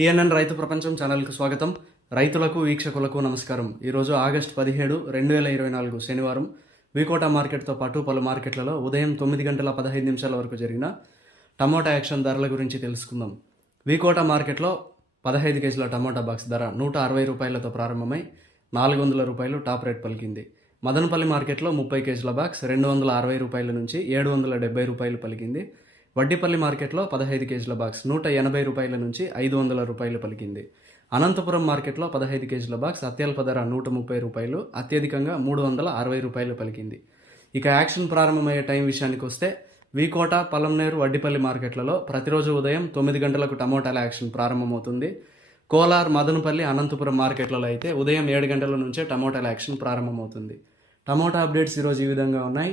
TNN రైతు ప్రపంచం ఛానల్కు స్వాగతం. రైతులకు వీక్షకులకు నమస్కారం. ఈరోజు ఆగస్టు పదిహేడు రెండు వేల ఇరవై నాలుగు శనివారం. వికోట మార్కెట్తో పాటు పలు మార్కెట్లలో ఉదయం తొమ్మిది గంటల పదహైదు నిమిషాల వరకు జరిగిన టమోటా యాక్షన్ ధరల గురించి తెలుసుకుందాం. వికోట మార్కెట్లో పదహైదు కేజీల టమోటా బాక్స్ ధర నూట అరవై రూపాయలతో ప్రారంభమై నాలుగు వందల రూపాయలు టాప్ రేట్ పలికింది. మదనపల్లి మార్కెట్లో ముప్పై కేజీల బాక్స్ రెండు వందల అరవై రూపాయల నుంచి ఏడు వందల డెబ్బై రూపాయలు పలికింది. వడ్డిపల్లి మార్కెట్లో పదహైదు కేజీల బాక్స్ నూట ఎనభై రూపాయల నుంచి ఐదు వందల రూపాయలు పలికింది. అనంతపురం మార్కెట్లో పదహైదు కేజీల బాక్స్ అత్యల్ప ధర నూట ముప్పై రూపాయలు అత్యధికంగా మూడు వందల అరవై రూపాయలు పలికింది. ఇక యాక్షన్ ప్రారంభమయ్యే టైం విషయానికి వస్తే వీకోట పలంనేరు వడ్డిపల్లి మార్కెట్లలో ప్రతిరోజు ఉదయం తొమ్మిది గంటలకు టమోటాల యాక్షన్ ప్రారంభమవుతుంది. కోలార్ మదనపల్లి అనంతపురం మార్కెట్లలో అయితే ఉదయం ఏడు గంటల నుంచే టమోటాల యాక్షన్ ప్రారంభమవుతుంది. టమోటా అప్డేట్స్ ఈరోజు ఈ విధంగా ఉన్నాయి.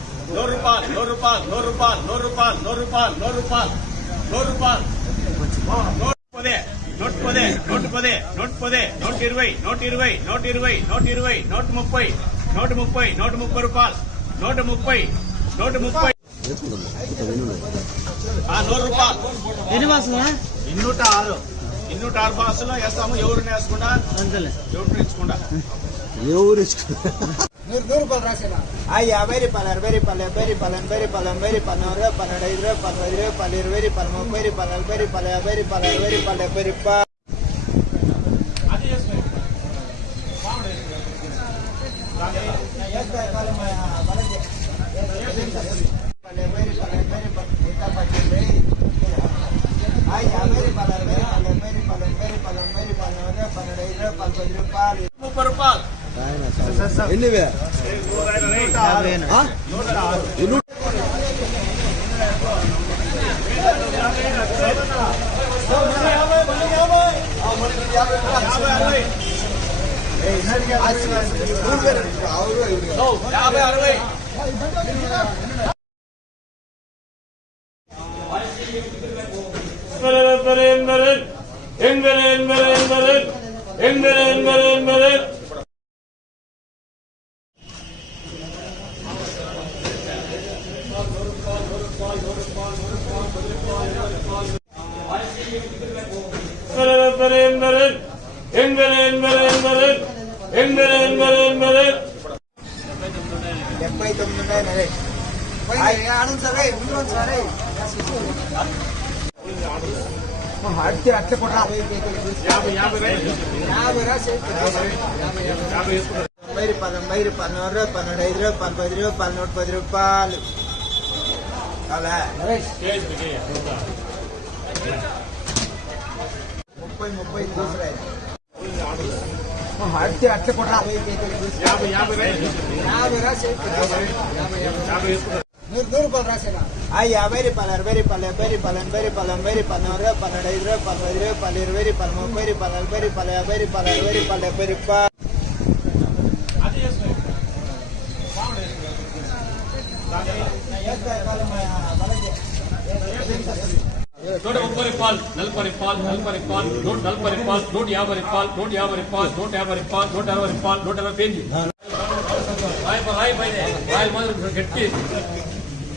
నూరు రూపాయలు నూరు రూపాయలు నూరు రూపాయలు నూరు రూపాయలు నూరు రూపాయలు నూరు రూపాయలు నూరు రూపాయలు నూట పదే నూట పదే నూట పదే నూట పదే నూట ఇరవై నూట ఇరవై నూట ఇరవై నూట ఇరవై నూట ముప్పై నూట ముప్పై నూట ముప్పై రూపాయలు నూట ముప్పై నూట ముప్పై నూరు రూపాయలు ఎన్ని మాసమా ఇన్నూట ఆరు. ఇన్నూట ఆరు బాసులో వేస్తాము ఎవరు వేసుకుండా? అంతలే. ఎవరు నేర్చుకుండా ఏ ఊరు వేసుకుందా? ఆ యాభై రూపాయలు అరవై రూపాయలు డెబ్బై రూపాయలు ఎనభై రూపాయలు ఎనభై రూపాయలు నూరు రూపాయలు పన్నెండు ఐదు రూపాయలు పదహైదు రూపాయలు ఇరవై రూపాయలు ముప్పై రూపాయలు నలభై రూపాయలు యాభై రూపాయలు అరవై రూపాయలు డెబ్బై రూపాయలు. రూపాయలు రూపాయలు యాభై రూపాయలు అరవై ఎందరే ఎందరే ఎందరే ఎందరే ఎందరే రూపాయలు ముప్పై రూపాయలు ఆయన సార్. ఎన్నివే ఆ? ఎన్ని యాభై అరవై యాభై అరవై డెబ్బై తొమ్మిది ఉన్నాయి నరే సరే ముందు సరే అట్టి అట్ట కొట్రా తొంభై తొంభై పన్నూరు రూపాయలు పన్నెండు ఐదు రూపాయలు పది రూపాయలు పన్నూరు పది రూపాయలు అలా ముప్పై ముప్పై దూసరాయి అట్టి అట్ట కొట్రా యాభై యాభై యాభై రా యాభై యాభై ನೂರು ರೂಪಾಯಿ ರಾಸೇನಾ ಅಯ್ಯ ಬೇರಿ ಪಾಲರ್ ಬೇರಿ ಪಾಲೆ ಬೇರಿ ಪಾಲನ್ ಬೇರಿ ಪಾಲನ್ ಬೇರಿ ಪಾಲನ್ ಅವ್ರಿಗೆ ಪನ್ನೆರಡು ಐದು ರೂಪಾಯಿ ಪಾಲು ಐದು ರೂಪಾಯಿ ಪಾಲು ಇರು ಬೇರಿ ಪಾಲು ಬೇರಿ ಪಾಲ ಬೇರಿ ಪಾಲೆ ಬೇರಿ ಪಾಲ ಬೇರಿ ಪಾಲೆ ಬೇರಿ ಪಾ నూట ముప్పై రూపాయలు నలభై రూపాయలు నలభై రూపాయలు నూట నలభై రూపాయలు నూట యాభై రూపాయలు నూట యాభై రూపాయలు నూట యాభై రూపాయలు నూట అరవై రూపాయలు నూట అరవై పేజీ రాయి రాయి పైన రాయి మాదిరి గట్టి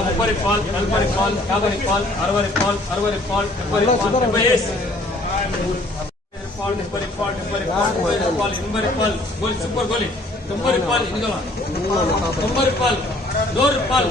ముప్పై రూపాయలు నలభై రూపాయలు యాభై రూపాయలు అరవై రూపాయలు అరవై రూపాయలు డెబ్బై రూపాయలు డెబ్బై వేసి రూపాయలు డెబ్బై రూపాయలు డెబ్బై రూపాయలు డెబ్బై రూపాయలు ఎనభై రూపాయలు గోలి సూపర్ గోలి తొంభై రూపాయలు ఇదిగో తొంభై రూపాయలు నూరు రూపాయలు